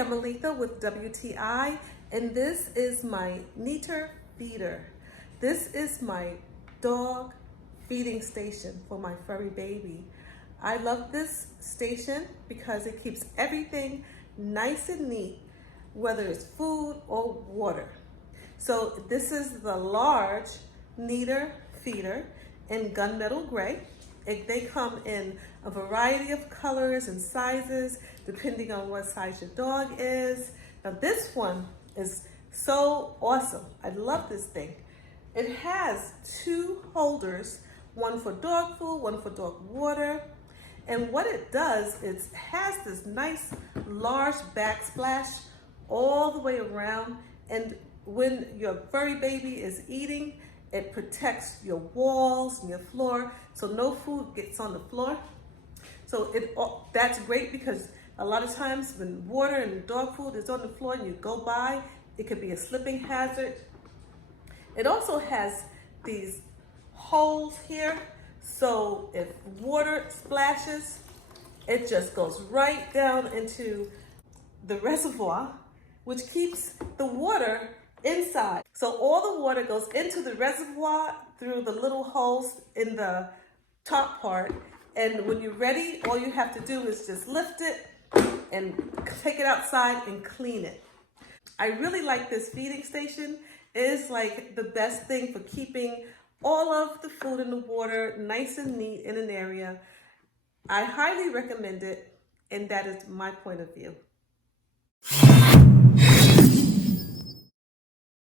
I'm Aletha with WTI, and this is my Neater Feeder. This is my dog feeding station for my furry baby. I love this station because it keeps everything nice and neat, whether it's food or water. So this is the large Neater Feeder in gunmetal gray. They come in a variety of colors and sizes depending on what size your dog is. Now this one is so awesome. I love this thing. It has two holders, one for dog food, one for dog water. And what it does is it has this nice large backsplash all the way around, and when your furry baby is eating, it protects your walls and your floor so no food gets on the floor. So that's great because a lot of times when water and dog food is on the floor and you go by, it could be a slipping hazard. It also has these holes here, so if water splashes, it just goes right down into the reservoir, which keeps the water inside. So all the water goes into the reservoir through the little holes in the top part. And when you're ready, all you have to do is just lift it and take it outside and clean it. I really like this feeding station. It is like the best thing for keeping all of the food and the water nice and neat in an area. I highly recommend it, and that is my point of view.